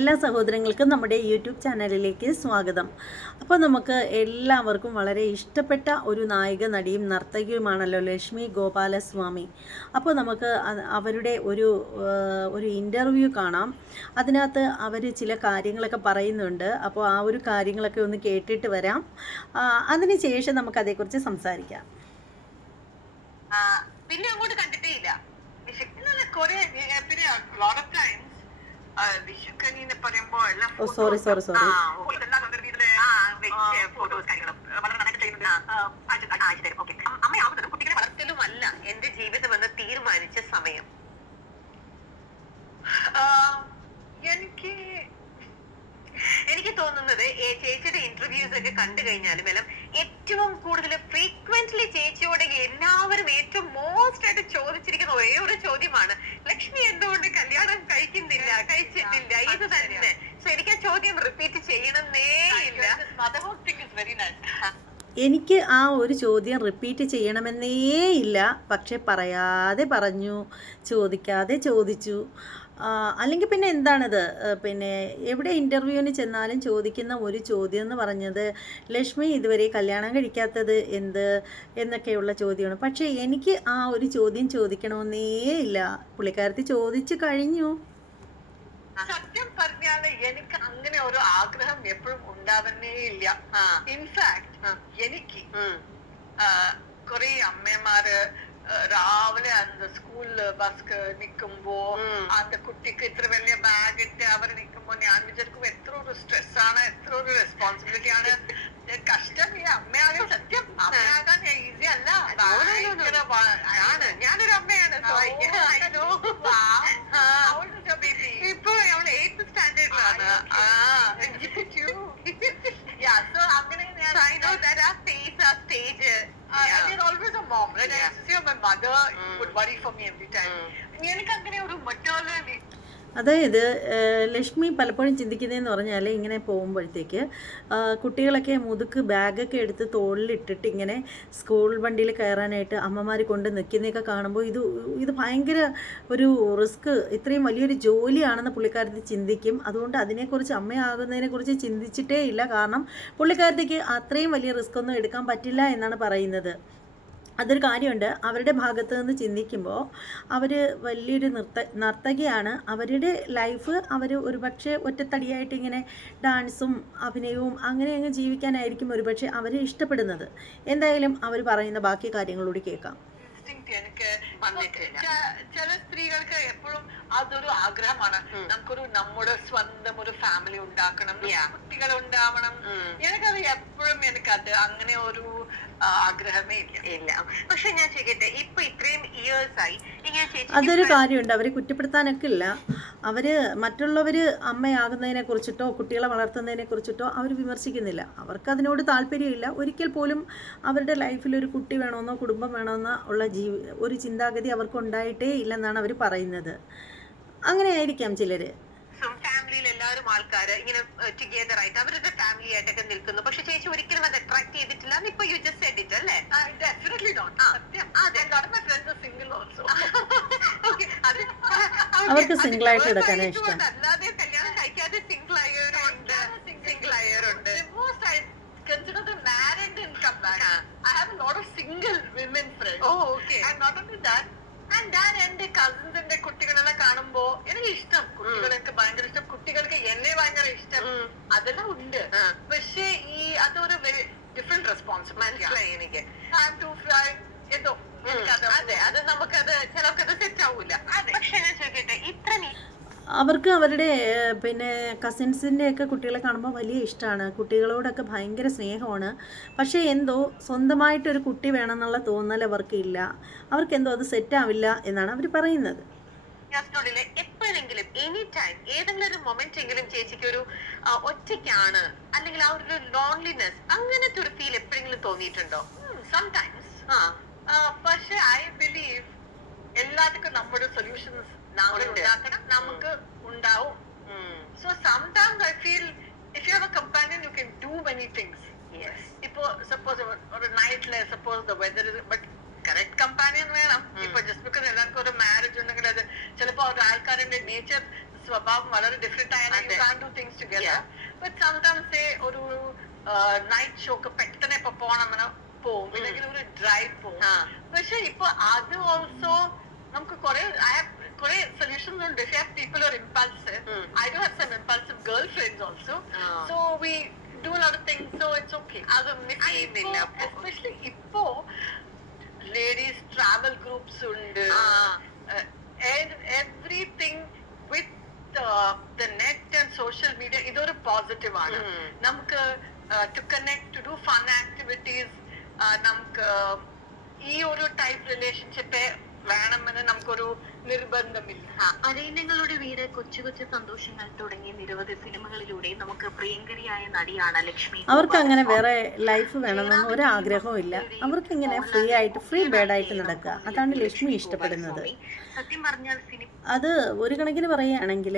എല്ലാ സഹോദരങ്ങൾക്കും നമ്മുടെ യൂട്യൂബ് ചാനലിലേക്ക് സ്വാഗതം. അപ്പോൾ നമുക്ക് എല്ലാവർക്കും വളരെ ഇഷ്ടപ്പെട്ട ഒരു നായിക നടിയും നർത്തകിയുമാണല്ലോ ലക്ഷ്മി ഗോപാലസ്വാമി. അപ്പോൾ നമുക്ക് അവരുടെ ഒരു ഇൻ്റർവ്യൂ കാണാം. അതിനകത്ത് അവർ ചില കാര്യങ്ങളൊക്കെ പറയുന്നുണ്ട്. അപ്പോൾ ആ ഒരു കാര്യങ്ങളൊക്കെ ഒന്ന് കേട്ടിട്ട് വരാം. അതിന് ശേഷം നമുക്കതേക്കുറിച്ച് സംസാരിക്കാം. പിന്നെ അങ്ങോട്ട് കണ്ടിട്ടേ ഇല്ല. വിഷുക്കണിന്ന് പറയുമ്പോ എല്ലാം സോറി ഫോട്ടോസ് കാര്യങ്ങളും വളരെ നന്നായിട്ട് ചെയ്യുന്നുണ്ട്. അമ്മയാവുന്നതും കുട്ടികളെ വളർത്തലുമല്ല എന്റെ ജീവിതം എന്ന് തീരുമാനിച്ച സമയം. എനിക്ക് തോന്നുന്നത് ചേച്ചിയുടെ ഇന്റർവ്യൂസ് ഒക്കെ കണ്ടു കഴിഞ്ഞാലും എല്ലാം ഏറ്റവും കൂടുതൽ ഫ്രീക്വന്റ്ലി ചേച്ചിയോട് എല്ലാവരും ഏറ്റവും മോസ്റ്റ് ആയിട്ട് ചോദിച്ചിരിക്കുന്ന ഒരേ ഒരു ചോദ്യമാണ്, ലക്ഷ്മി എന്തുകൊണ്ട് കല്യാണം കഴിച്ചിട്ടില്ല, ഇത് തന്നെ. സോ എനിക്ക് ആ ചോദ്യം റിപ്പീറ്റ് ചെയ്യണമെന്നേ ഇല്ല. എനിക്ക് ആ ഒരു ചോദ്യം റിപ്പീറ്റ് ചെയ്യണമെന്നേ ഇല്ല. പക്ഷെ പറയാതെ പറഞ്ഞു, ചോദിക്കാതെ ചോദിച്ചു. അല്ലെങ്കിൽ പിന്നെ എന്താണിത്? പിന്നെ എവിടെ ഇൻ്റർവ്യൂവിന് ചെന്നാലും ചോദിക്കുന്ന ഒരു ചോദ്യം എന്ന് പറഞ്ഞത് ലക്ഷ്മി ഇതുവരെ കല്യാണം കഴിക്കാത്തത് എന്നൊക്കെയുള്ള ചോദ്യമാണ്. പക്ഷേ എനിക്ക് ആ ഒരു ചോദ്യം ചോദിക്കണമെന്നേ ഇല്ല. പുള്ളിക്കാരത്തി ചോദിച്ചു കഴിഞ്ഞു. സത്യം പറഞ്ഞാല് എനിക്ക് അങ്ങനെ ഒരു ആഗ്രഹം എപ്പോഴും ഉണ്ടാവുന്നേ ഇല്ല. ഇൻഫാക്ട് എനിക്ക് കുറെ അമ്മമാര് രാവിലെ அந்த സ്കൂളില് ബസ് നിൽക്കുമ്പോ அந்த കുട്ടിക്ക് ഇത്ര വലിയ ബാഗ് ഇട്ട് അവർ നിൽക്കുമ്പോ ഞാൻ വിചാരിക്കും എത്ര ഒരു സ്ട്രെസ് ആണ്, എത്ര ഒരു റെസ്പോൺസിബിലിറ്റി ആണ്. കഷ്ടം ഈ അമ്മയാകാൻ. സത്യം അമ്മയാകാൻ ഈസി അല്ല. ഞാനൊരു അമ്മയാണ്. ഇപ്പൊ അവള് 8th സ്റ്റാൻഡേർഡിലാണ്. Always a mom, right? I used to see my mother would worry for me every time. എനിക്ക് അങ്ങനെ ഒരു maternal. അതായത് ലക്ഷ്മി പലപ്പോഴും ചിന്തിക്കുന്നതെന്ന് പറഞ്ഞാൽ ഇങ്ങനെ പോകുമ്പോഴത്തേക്ക് കുട്ടികളൊക്കെ മുതുക്ക് ബാഗൊക്കെ എടുത്ത് തോളിലിട്ടിട്ട് ഇങ്ങനെ സ്കൂൾ വണ്ടിയിൽ കയറാനായിട്ട് അമ്മമാർ കൊണ്ട് നിൽക്കുന്നതൊക്കെ കാണുമ്പോൾ ഇത് ഭയങ്കര ഒരു റിസ്ക്, ഇത്രയും വലിയൊരു ജോലിയാണെന്ന് പുള്ളിക്കാരത്തി ചിന്തിക്കും. അതുകൊണ്ട് അതിനെക്കുറിച്ച് അമ്മയാകുന്നതിനെക്കുറിച്ച് ചിന്തിച്ചിട്ടേ ഇല്ല. കാരണം പുള്ളിക്കാരത്തിക്ക് അത്രയും വലിയ റിസ്ക് ഒന്നും എടുക്കാൻ പറ്റില്ല എന്നാണ് പറയുന്നത്. അതൊരു കാര്യമുണ്ട്. അവരുടെ ഭാഗത്ത് നിന്ന് ചിന്തിക്കുമ്പോൾ അവർ വലിയൊരു നർത്തകിയാണ്. അവരുടെ ലൈഫ് അവർ ഒരുപക്ഷെ ഒറ്റത്തടിയായിട്ട് ഇങ്ങനെ ഡാൻസും അഭിനയവും അങ്ങനെ അങ്ങ് ജീവിക്കാനായിരിക്കും ഒരുപക്ഷെ അവർ ഇഷ്ടപ്പെടുന്നത്. എന്തായാലും അവർ പറയുന്ന ബാക്കി കാര്യങ്ങളൂടി കേൾക്കാം. എനിക്ക് ചില സ്ത്രീകൾക്ക് എപ്പോഴും അതൊരു ആഗ്രഹമാണ്, നമുക്കൊരു നമ്മുടെ സ്വന്തം ഒരു ഫാമിലി ഉണ്ടാക്കണം, കുട്ടികൾ ഉണ്ടാവണം. എനിക്കത് എപ്പോഴും എനിക്കത് അങ്ങനെ ഒരു ആഗ്രഹമേ ഇല്ല. പക്ഷെ ഞാൻ ചോദിക്കട്ടെ, ഇപ്പൊ ഇത്രയും ഇയേഴ്സ് ആയി അതൊരു കാര്യമുണ്ട്. അവരെ കുറ്റപ്പെടുത്താനൊക്കെ ഇല്ല. അവർ മറ്റുള്ളവർ അമ്മയാകുന്നതിനെ കുറിച്ചിട്ടോ കുട്ടികളെ വളർത്തുന്നതിനെ കുറിച്ചിട്ടോ അവർ വിമർശിക്കുന്നില്ല. അവർക്ക് അതിനോട് താല്പര്യമില്ല. ഒരിക്കൽ പോലും അവരുടെ ലൈഫിൽ ഒരു കുട്ടി വേണമെന്നോ കുടുംബം വേണമെന്നോ ഉള്ള ഒരു ചിന്താഗതി അവർക്ക് ഉണ്ടായിട്ടേ ഇല്ലെന്നാണ് അവർ പറയുന്നത്. അങ്ങനെ ആയിരിക്കാം ചിലർ. ഫാമിലിയിൽ എല്ലാവരും ആൾക്കാർ ഇങ്ങനെ ടുഗദർ ആയിട്ട് അവരുടെ ഫാമിലി ആയിട്ടൊക്കെ നിൽക്കുന്നു. പക്ഷെ ചേച്ചി ഒരിക്കലും അത് അട്രാക്ട് ചെയ്തിട്ടില്ല. ഇപ്പൊ യു ജസ്റ്റ് സെഡ് ഇറ്റ് അല്ലേ? Definitely not. Single also. അവർക്ക് സിംഗിൾ ആയിട്ട് എടുക്കാനാണ് ഇഷ്ടം. അല്ലാതെ കല്യാണം കഴിക്കാതെ സിംഗിൾ ആയവരുണ്ട്. Consider the married and come back. I have a lot of single women friends. Oh, okay. And not only that, and ഞാൻ എന്റെ കസിൻസിന്റെ കുട്ടികളെല്ലാം കാണുമ്പോ എനിക്ക് ഇഷ്ടം, കുട്ടികളൊക്കെ ഭയങ്കര ഇഷ്ടം, കുട്ടികൾക്ക് എന്നെ ഭയങ്കര ഇഷ്ടം, അതെല്ലാം ഉണ്ട്. പക്ഷേ അതൊരു വെരി ഡിഫറെന്റ് റെസ്പോൺസിബിലിറ്റി എനിക്ക്. എന്തോ അതെ, അത് നമുക്കത് ചിലർക്കത് സെറ്റ് ആവൂല. പക്ഷെ ഞാൻ ചോദിക്കട്ടെ, ഇത്ര അവർക്ക് അവരുടെ പിന്നെ കസിൻസിൻ്റെയൊക്കെ കുട്ടികളെ കാണുമ്പോൾ വലിയ ഇഷ്ടമാണ്. കുട്ടികളോടൊക്കെ ഭയങ്കര സ്നേഹമാണ്. പക്ഷേ എന്തോ സ്വന്തമായിട്ടൊരു കുട്ടി വേണമെന്നുള്ള തോന്നൽ അവർക്കില്ല. അവർക്കെന്തോ അത് സെറ്റാവില്ല എന്നാണ് അവർ പറയുന്നത്. എപ്പോഴെങ്കിലും എനി ടൈം ഏതെങ്കിലും ഒരു മൊമെന്റ് എങ്കിലും ചേച്ചിക്ക് ഒരു ഒറ്റയ്ക്കാണ് അല്ലെങ്കിൽ ആ ഒരു ലോൺലിനെസ് അങ്ങനത്തെ ഒരു ഫീൽ എപ്പോഴെങ്കിലും തോന്നിയിട്ടുണ്ടോ? സംടൈംസ്. പക്ഷെ ഐ ബിലീവ് എല്ലാത്തിനും നമ്മുടെ സൊല്യൂഷൻസ് ഉണ്ടാക്കണം, നമുക്ക് ഉണ്ടാവും. So sometimes I feel if you have a companion you can do many things. ഇപ്പോ സപ്പോസ് ഒരു നൈറ്റില് suppose the weather is but correct companion വേണം. ഇപ്പൊ ജസ്റ്റ് ബിക്കോസ് എല്ലാവർക്കും ഒരു മാരേജ് ഉണ്ടെങ്കിൽ അത് ചിലപ്പോ ആൾക്കാരുടെ നേച്ചർ സ്വഭാവം വളരെ ഡിഫറെന്റ് ആയാലും together. But sometimes say ഒരു നൈറ്റ് ഷോക്ക് പെട്ടെന്ന് ഇപ്പൊ പോണമെന്ന് പോകും, ഇല്ലെങ്കിൽ ഒരു ഡ്രൈവ് പോകും. പക്ഷെ ഇപ്പൊ അത് ഓൾസോ നമുക്ക് കുറെ സൊല്യൂഷൻസ് ഉണ്ട്. If you have people who are impulsive, I do have some impulsive girlfriends also, so we do a lot of things, so it's okay. അത് മിസ് ചെയ്യുന്നില്ല. Especially ഇപ്പോ ലേഡീസ് ട്രാവൽ ഗ്രൂപ്പ്സ് ഉണ്ട്. Everything with the net and social media ഇതൊരു positive ആണ്. നമുക്ക് to connect, to do fun activities, നമുക്ക് ഈ ഒരു ടൈപ്പ് റിലേഷൻഷിപ്പ് വേണമെന്ന് നമുക്കൊരു നിർബന്ധമില്ല. അരയിനങ്ങളുടെ വീട്, കൊച്ചു കൊച്ചു സന്തോഷങ്ങൾ തുടങ്ങിയ നിരവധി സിനിമകളിലൂടെ നമുക്ക് പ്രിയങ്കരിയായ നടിയാണ് ലക്ഷ്മി. അവർക്ക് അങ്ങനെ വേറെ ലൈഫ് വേണമെന്നൊന്നും ഒരാഗ്രഹവും ഇല്ല. അവർക്ക് ഇങ്ങനെ ഫ്രീ ബേഡായിട്ട് നടക്കുക, അതാണ് ലക്ഷ്മി ഇഷ്ടപ്പെടുന്നത്. സത്യം പറഞ്ഞാൽ അത് ഒരു കണക്കിന് പറയുകയാണെങ്കിൽ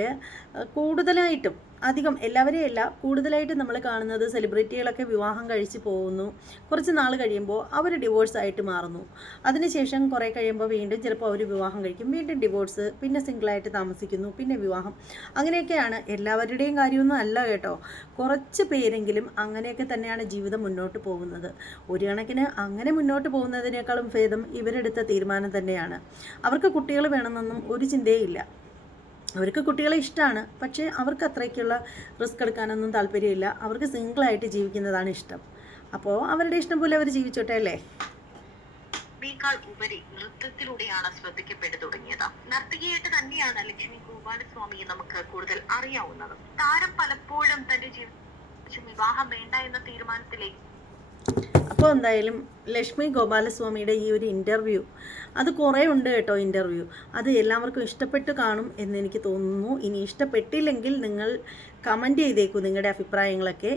കൂടുതലായിട്ടും, അധികം എല്ലാവരെയും അല്ല, കൂടുതലായിട്ട് നമ്മൾ കാണുന്നത് സെലിബ്രിറ്റികളൊക്കെ വിവാഹം കഴിച്ച് പോകുന്നു, കുറച്ച് നാൾ കഴിയുമ്പോൾ അവർ ഡിവോഴ്സായിട്ട് മാറുന്നു. അതിനുശേഷം കുറേ കഴിയുമ്പോൾ വീണ്ടും ചിലപ്പോൾ അവർ വിവാഹം കഴിക്കും, വീണ്ടും ഡിവോഴ്സ്, പിന്നെ സിംഗിളായിട്ട് താമസിക്കുന്നു, പിന്നെ വിവാഹം. അങ്ങനെയൊക്കെയാണ്. എല്ലാവരുടെയും കാര്യമൊന്നും അല്ല കേട്ടോ, കുറച്ച് പേരെങ്കിലും അങ്ങനെയൊക്കെ തന്നെയാണ് ജീവിതം മുന്നോട്ട് പോകുന്നത്. ഒരു കണക്കിന് അങ്ങനെ മുന്നോട്ട് പോകുന്നതിനേക്കാളും ഭേദം ഇവരെടുത്ത തീരുമാനം തന്നെയാണ്. അവർക്ക് കുട്ടികൾ വേണമെന്നൊന്നും ഒരു ചിന്തയില്ല. അവർക്ക് കുട്ടികളെ ഇഷ്ടമാണ്, പക്ഷേ അവർക്ക് അത്രയ്ക്കുള്ള റിസ്ക് എടുക്കാനൊന്നും താല്പര്യമില്ല. അവർക്ക് സിംഗിളായിട്ട് ജീവിക്കുന്നതാണ് ഇഷ്ടം. അപ്പോൾ അവരുടെ ഇഷ്ടം പോലെ അവർ ജീവിച്ചോട്ടെ അല്ലേ. േക്കാൾ ഉപരി നൃത്തത്തിലൂടെയാണ് ശ്രദ്ധിക്കപ്പെട്ടു തുടങ്ങിയത്. നർത്തകിയായിട്ട് തന്നെയാണ് ലക്ഷ്മി ഗോപാലസ്വാമിയെ നമുക്ക് കൂടുതൽ അറിയാവുന്നത്. താരം പലപ്പോഴും തന്റെ ജീവിതം വിവാഹം വേണ്ട എന്ന തീരുമാനത്തിലേക്ക്. അപ്പോൾ എന്തായാലും ലക്ഷ്മി ഗോപാലസ്വാമിയുടെ ഈ ഒരു ഇൻ്റർവ്യൂ, അത് കുറേ ഉണ്ട് കേട്ടോ ഇൻ്റർവ്യൂ. അത് എല്ലാവർക്കും ഇഷ്ടപ്പെട്ട് കാണും എന്നെനിക്ക് തോന്നുന്നു. ഇനി ഇഷ്ടപ്പെട്ടില്ലെങ്കിൽ നിങ്ങൾ കമൻറ്റ് ചെയ്തേക്കൂ നിങ്ങളുടെ അഭിപ്രായങ്ങളൊക്കെ.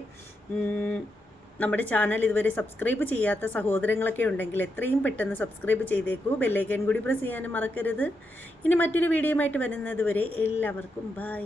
നമ്മുടെ ചാനൽ ഇതുവരെ സബ്സ്ക്രൈബ് ചെയ്യാത്ത സഹോദരങ്ങളൊക്കെ ഉണ്ടെങ്കിൽ എത്രയും പെട്ടെന്ന് സബ്സ്ക്രൈബ് ചെയ്തേക്കൂ. ബെല്ലൈക്കൻ കൂടി പ്രസ് ചെയ്യാനും മറക്കരുത്. ഇനി മറ്റൊരു വീഡിയോയുമായിട്ട് വരുന്നത് വരെ എല്ലാവർക്കും ബൈ.